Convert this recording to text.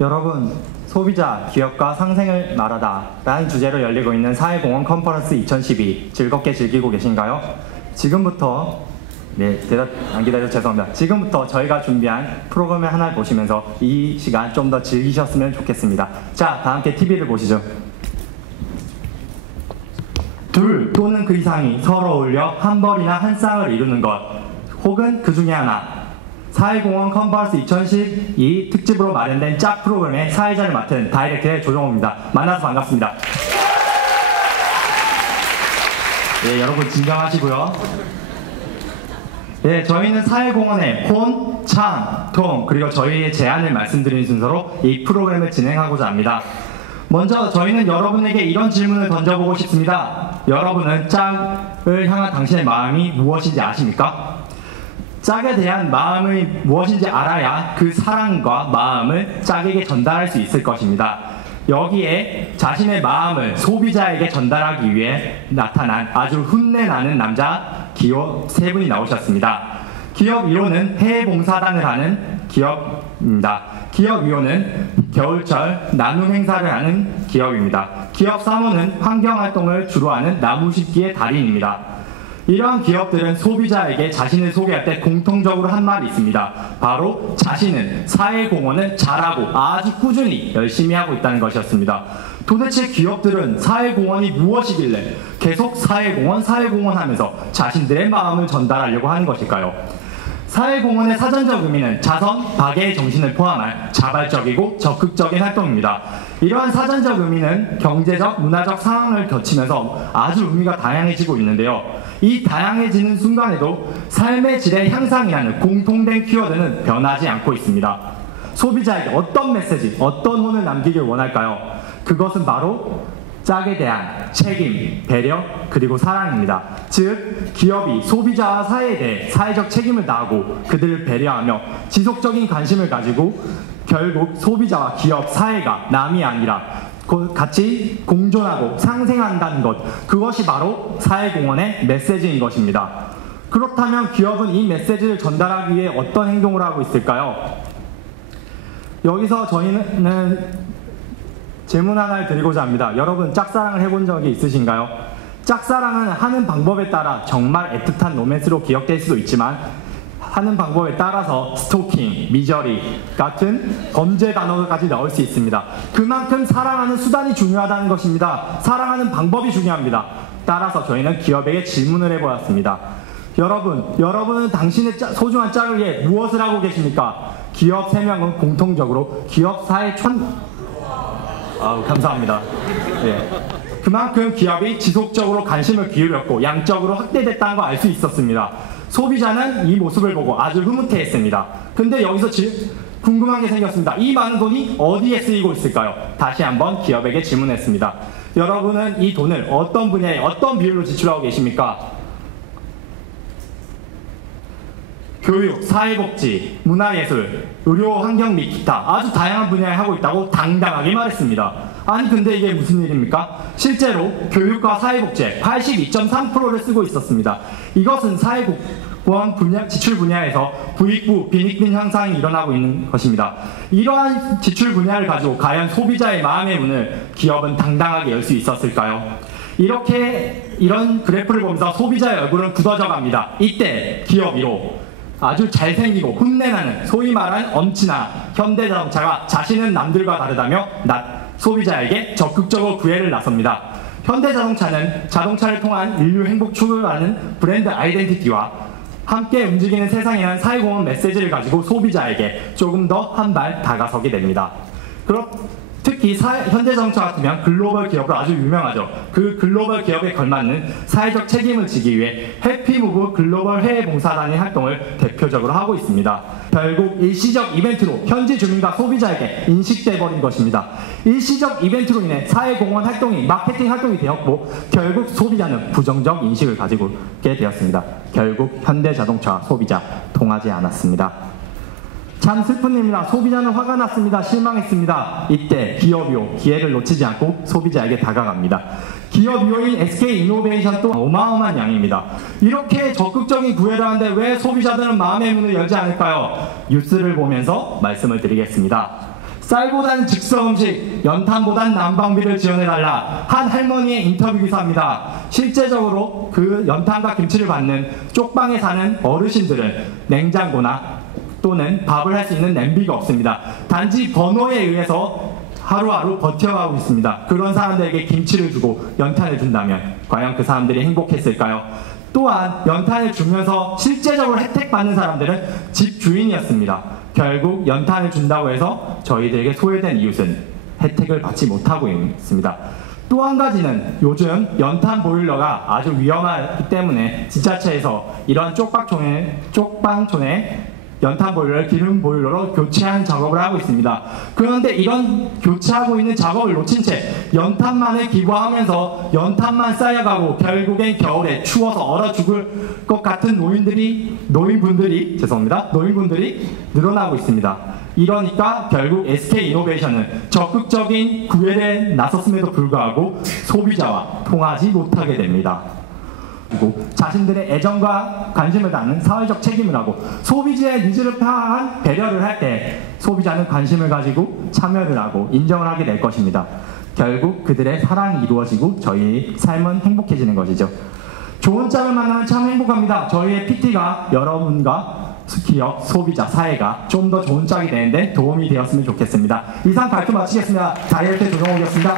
여러분, 소비자, 기업과 상생을 말하다 라는 주제로 열리고 있는 사회공헌 컨퍼런스 2012 즐겁게 즐기고 계신가요? 지금부터 대답 안 기다려서 죄송합니다. 지금부터 저희가 준비한 프로그램 하나를 보시면서 이 시간 좀 더 즐기셨으면 좋겠습니다. 자, 다 함께 TV를 보시죠. 둘 또는 그 이상이 서로 어울려 한 벌이나 한 쌍을 이루는 것, 혹은 그 중에 하나. 사회공헌 컨퍼런스 2012 특집으로 마련된 짝 프로그램의 사회자를 맡은 다이렉터의 조정호입니다. 만나서 반갑습니다. 예, 여러분 진정하시고요. 예, 저희는 사회공헌의 혼, 참, 통, 그리고 저희의 제안을 말씀드리는 순서로 이 프로그램을 진행하고자 합니다. 먼저 저희는 여러분에게 이런 질문을 던져보고 싶습니다. 여러분은 짝을 향한 당신의 마음이 무엇인지 아십니까? 짝에 대한 마음이 무엇인지 알아야 그 사랑과 마음을 짝에게 전달할 수 있을 것입니다. 여기에 자신의 마음을 소비자에게 전달하기 위해 나타난 아주 훈내나는 남자 기업 세 분이 나오셨습니다. 기업 1호는 해외봉사단을 하는 기업입니다. 기업 2호는 겨울철 나눔 행사를 하는 기업입니다. 기업 3호는 환경활동을 주로 하는 나무심기의 달인입니다. 이러한 기업들은 소비자에게 자신을 소개할 때 공통적으로 한 말이 있습니다. 바로 자신은 사회공헌을 잘하고 아주 꾸준히 열심히 하고 있다는 것이었습니다. 도대체 기업들은 사회공헌이 무엇이길래 계속 사회공헌 하면서 자신들의 마음을 전달하려고 하는 것일까요? 사회공헌의 사전적 의미는 자선, 박애의 정신을 포함한 자발적이고 적극적인 활동입니다. 이러한 사전적 의미는 경제적, 문화적 상황을 거치면서 아주 의미가 다양해지고 있는데요. 이 다양해지는 순간에도 삶의 질의 향상이라는 공통된 키워드는 변하지 않고 있습니다. 소비자에게 어떤 메시지, 어떤 혼을 남기길 원할까요? 그것은 바로 짝에 대한 책임, 배려, 그리고 사랑입니다. 즉, 기업이 소비자와 사회에 대해 사회적 책임을 다하고 그들을 배려하며 지속적인 관심을 가지고 결국 소비자와 기업, 사회가 남이 아니라 같이 공존하고 상생한다는 것, 그것이 바로 사회공헌의 메시지인 것입니다. 그렇다면 기업은 이 메시지를 전달하기 위해 어떤 행동을 하고 있을까요? 여기서 저희는 질문 하나를 드리고자 합니다. 여러분, 짝사랑을 해본 적이 있으신가요? 짝사랑은 하는 방법에 따라 정말 애틋한 로맨스로 기억될 수도 있지만 하는 방법에 따라서 스토킹, 미저리 같은 범죄 단어까지 나올 수 있습니다. 그만큼 사랑하는 수단이 중요하다는 것입니다. 사랑하는 방법이 중요합니다. 따라서 저희는 기업에게 질문을 해보았습니다. 여러분은 당신의 소중한 짝을 위해 무엇을 하고 계십니까? 기업 3명은 공통적으로 기업 사회 감사합니다. 예. 그만큼 기업이 지속적으로 관심을 기울였고 양적으로 확대됐다는 걸 알 수 있었습니다. 소비자는 이 모습을 보고 아주 흐뭇해했습니다. 근데 여기서 궁금한 게 생겼습니다. 이 많은 돈이 어디에 쓰이고 있을까요? 다시 한번 기업에게 질문했습니다. 여러분은 이 돈을 어떤 분야에 어떤 비율로 지출하고 계십니까? 교육, 사회복지, 문화예술, 의료, 환경 및 기타 아주 다양한 분야에 하고 있다고 당당하게 말했습니다. 아니 근데 이게 무슨 일입니까? 실제로 교육과 사회복지에 82.3%를 쓰고 있었습니다. 이것은 사회공헌 지출 분야에서 부익부, 빈익빈 현상이 일어나고 있는 것입니다. 이러한 지출 분야를 가지고 과연 소비자의 마음의 문을 기업은 당당하게 열 수 있었을까요? 이런 그래프를 보면서 소비자의 얼굴은 굳어져 갑니다. 이때 기업 1호, 아주 잘생기고 훈내나는 소위 말하는 엄친아 현대자동차가 자신은 남들과 다르다며 소비자에게 적극적으로 구애를 나섭니다. 현대자동차는 자동차를 통한 인류 행복 추구라는 브랜드 아이덴티티와 함께 움직이는 세상이라는 사회공헌 메시지를 가지고 소비자에게 조금 더 한 발 다가서게 됩니다. 특히 현대자동차 같으면 글로벌 기업으로 아주 유명하죠. 그 글로벌 기업에 걸맞는 사회적 책임을 지기 위해 해피무브 글로벌 해외봉사단의 활동을 대표적으로 하고 있습니다. 결국 일시적 이벤트로 현지 주민과 소비자에게 인식돼 버린 것입니다. 일시적 이벤트로 인해 사회공헌 활동이 마케팅 활동이 되었고 결국 소비자는 부정적 인식을 가지고 있게 되었습니다. 결국 현대자동차와 소비자 통하지 않았습니다. 참 슬픈 일입니다. 소비자는 화가 났습니다. 실망했습니다. 이때 기업이요 기회를 놓치지 않고 소비자에게 다가갑니다. 기업 2호인 SK이노베이션 또한 어마어마한 양입니다. 이렇게 적극적인 구애를 하는데 왜 소비자들은 마음의 문을 열지 않을까요? 뉴스를 보면서 말씀을 드리겠습니다. 쌀보다는 즉석 음식, 연탄보다는 난방비를 지원해달라. 한 할머니의 인터뷰 기사입니다. 실제적으로 그 연탄과 김치를 받는 쪽방에 사는 어르신들은 냉장고나 또는 밥을 할 수 있는 냄비가 없습니다. 단지 번호에 의해서 하루하루 버텨가고 있습니다. 그런 사람들에게 김치를 주고 연탄을 준다면 과연 그 사람들이 행복했을까요? 또한 연탄을 주면서 실제적으로 혜택 받는 사람들은 집 주인이었습니다. 결국 연탄을 준다고 해서 저희들에게 소외된 이웃은 혜택을 받지 못하고 있습니다. 또 한 가지는 요즘 연탄 보일러가 아주 위험하기 때문에 지자체에서 이런 쪽방촌에 연탄 보일러를 기름 보일러로 교체하는 작업을 하고 있습니다. 그런데 이런 교체하고 있는 작업을 놓친 채 연탄만을 기부하면서 연탄만 쌓여가고 결국엔 겨울에 추워서 얼어 죽을 것 같은 노인분들이 늘어나고 있습니다. 이러니까 결국 SK이노베이션은 적극적인 구애에 나섰음에도 불구하고 소비자와 통하지 못하게 됩니다. 그리고 자신들의 애정과 관심을 갖는 사회적 책임을 하고 소비자의 니즈를 파악한 배려를 할 때 소비자는 관심을 가지고 참여를 하고 인정을 하게 될 것입니다. 결국 그들의 사랑이 이루어지고 저희의 삶은 행복해지는 것이죠. 좋은 짝을 만나면 참 행복합니다. 저희의 PT가 여러분과 기업, 소비자, 사회가 좀 더 좋은 짝이 되는데 도움이 되었으면 좋겠습니다. 이상 발표 마치겠습니다. 다이어트 조정옥이었습니다.